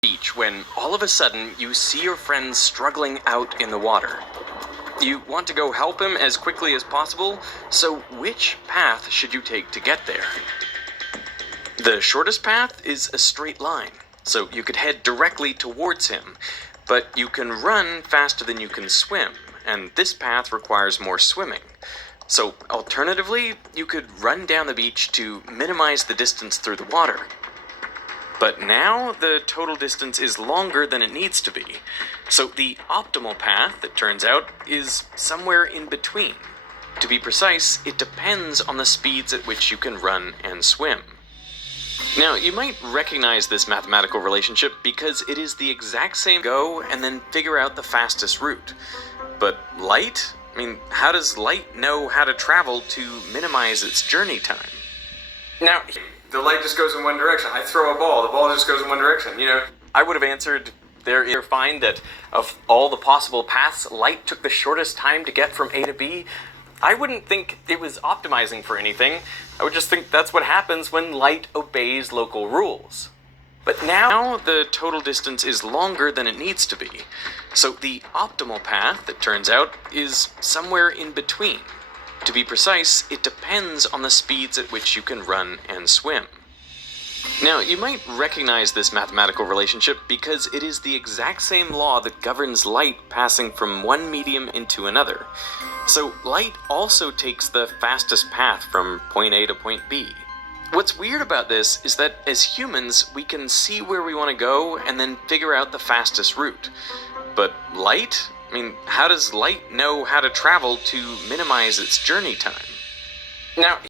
Beach when all of a sudden you see your friend struggling out in the water. You want to go help him as quickly as possible, so which path should you take to get there? The shortest path is a straight line, so you could head directly towards him, but you can run faster than you can swim, and this path requires more swimming. So alternatively, you could run down the beach to minimize the distance through the water. But now the total distance is longer than it needs to be. So the optimal path, it turns out, is somewhere in between. To be precise, it depends on the speeds at which you can run and swim. Now, you might recognize this mathematical relationship because it is the exact same go and then figure out the fastest route. But light? How does light know how to travel to minimize its journey time? Now, the light just goes in one direction. I throw a ball, the ball just goes in one direction, I would have answered, you'll find that of all the possible paths, light took the shortest time to get from A to B. I wouldn't think it was optimizing for anything. I would just think that's what happens when light obeys local rules. But now the total distance is longer than it needs to be. So the optimal path, it turns out, is somewhere in between. To be precise, it depends on the speeds at which you can run and swim. Now, you might recognize this mathematical relationship because it is the exact same law that governs light passing from one medium into another. So light also takes the fastest path from point A to point B. What's weird about this is that as humans, we can see where we want to go and then figure out the fastest route. But light? How does light know how to travel to minimize its journey time? Now,